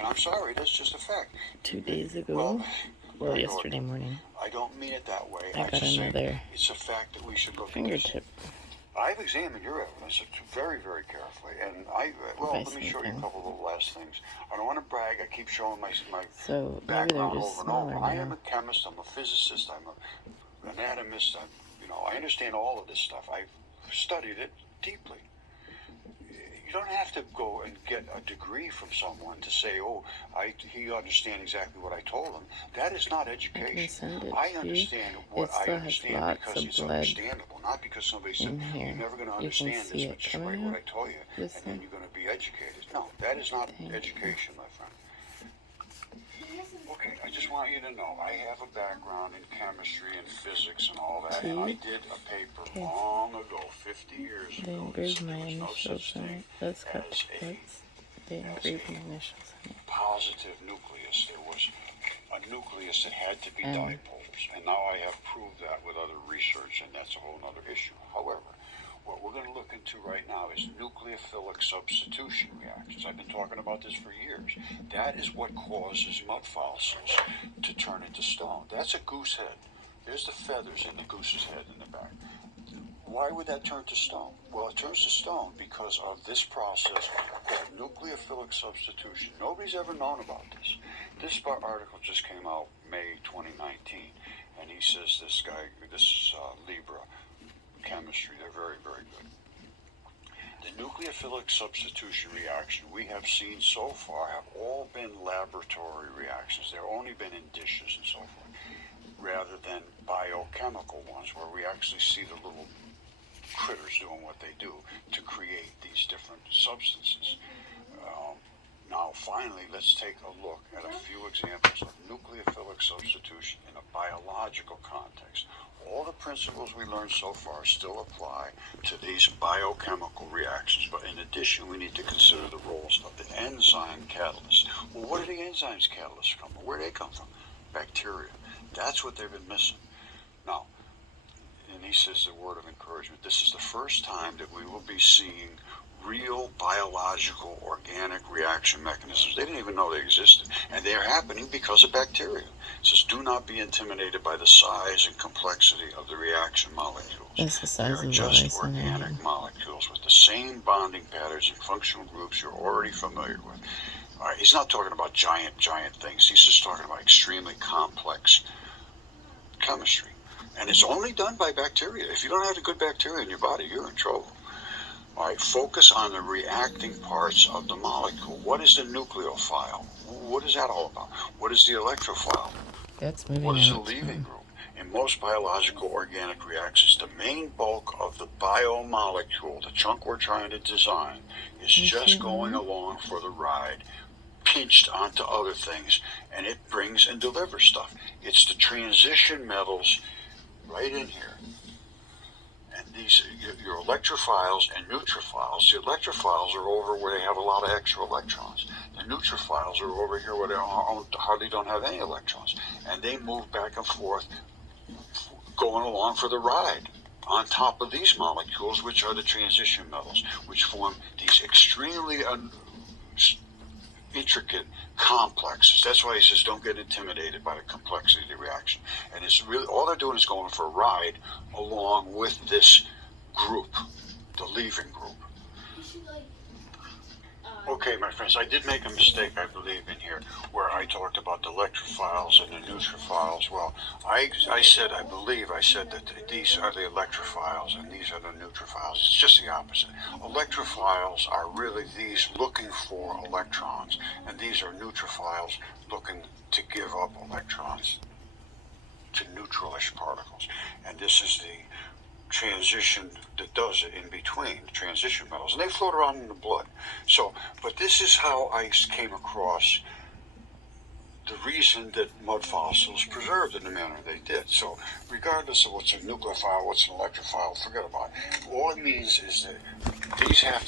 And I'm sorry, that's just a fact. 2 days ago, well, yesterday morning, I don't mean it that way. I got another it's a fact that we should look fingertip. I've examined your evidence very, very carefully, and let me show you a couple of the last things. I don't want to brag. I keep showing my so background maybe they're just over and over. smaller I now. am a chemist. I'm a physicist. I'm an anatomist. I understand all of this stuff. I've studied it deeply. You don't have to go and get a degree from someone to say, he understands exactly what I told him. That is not education. I understand what I understand because it's understandable, not because somebody said, you're never going to understand this, but just write what I told you, and then you're going to be educated. No, that is not education, my friend. Okay, I just want you to know, I have a background in chemistry and physics and all that, and I did a paper long ago, 50 years ago. They engraved my initials in it. Let's cut the They engraved my initials in it. Positive nucleus. There was a nucleus that had to be dipoles, and now I have proved that with other research, and that's a whole other issue. However, what we're going to look into right now is nucleophilic substitution reactions. I've been talking about this for years. That is what causes mud fossils to turn into stone. That's a goose head. There's the feathers in the goose's head in the back. Why would that turn to stone? Well, it turns to stone because of this process called nucleophilic substitution. Nobody's ever known about this. This article just came out May 2019, and he says this is Libra chemistry. They're very, very good. The nucleophilic substitution reaction we have seen so far have all been laboratory reactions. They've only been in dishes and so forth, rather than biochemical ones where we actually see the little critters doing what they do to create these different substances. Now, finally, let's take a look at a few examples of nucleophilic substitution in a biological context. All the principles we learned so far still apply to these biochemical reactions, but in addition, we need to consider the roles of the enzyme catalysts. Well, where do the enzymes catalysts come from? Where do they come from? Bacteria. That's what they've been missing. Now, and he says the word of encouragement, this is the first time that we will be seeing real biological organic reaction mechanisms. They didn't even know they existed, and they are happening because of bacteria. It says, do not be intimidated by the size and complexity of the reaction molecules. They are just organic molecules with the same bonding patterns and functional groups you're already familiar with. All right, he's not talking about giant things. He's just talking about extremely complex chemistry. And it's only done by bacteria. If you don't have a good bacteria in your body, you're in trouble. All right, focus on the reacting parts of the molecule. What is the nucleophile? What is that all about? What is the electrophile? What is the leaving group? In most biological organic reactions, the main bulk of the biomolecule, the chunk we're trying to design, is just going along for the ride, pinched onto other things, and it brings and delivers stuff. It's the transition metals right in here. And these, your electrophiles and neurophiles. The electrophiles are over where they have a lot of extra electrons. The neurophiles are over here where they hardly don't have any electrons. And they move back and forth, going along for the ride on top of these molecules, which are the transition metals, which form these extremely intricate complexes. That's why he says don't get intimidated by the complexity of the reaction. And it's really, all they're doing is going for a ride along with this group, the leaving group. Okay, my friends, I did make a mistake, I believe, in here, where I talked about the electrophiles and the neurophiles. Well, I said that these are the electrophiles and these are the neurophiles. It's just the opposite. Electrophiles are really these looking for electrons, and these are neurophiles looking to give up electrons to neutralish particles. And this is the transition that does it in between the transition metals, and they float around in the blood. So, but this is how I came across the reason that mud fossils preserved in the manner they did. So, regardless of what's a nucleophile, what's an electrophile, forget about it. All it means is that these have